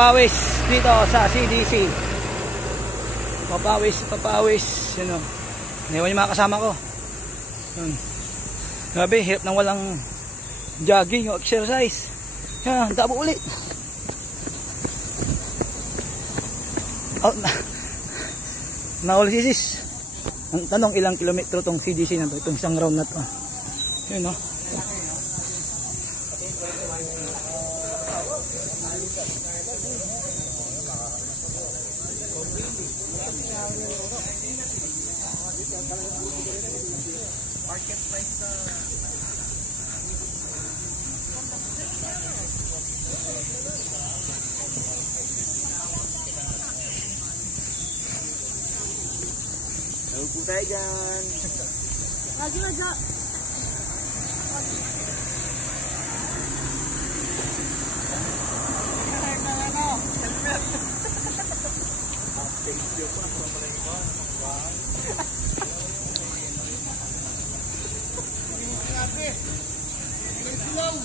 papawis dito sa CDC. Papawis, yun o. Naiwan yung mga kasama ko. Yun. Grabe, hirap nang walang jogging o exercise. Yan, tabo ulit. Oh, naulisis. Ang tanong, ilang kilometro tong CDC na to, itong isang round na to. Yun o. Market price na hello po tayo dyan. Radyo. Wow.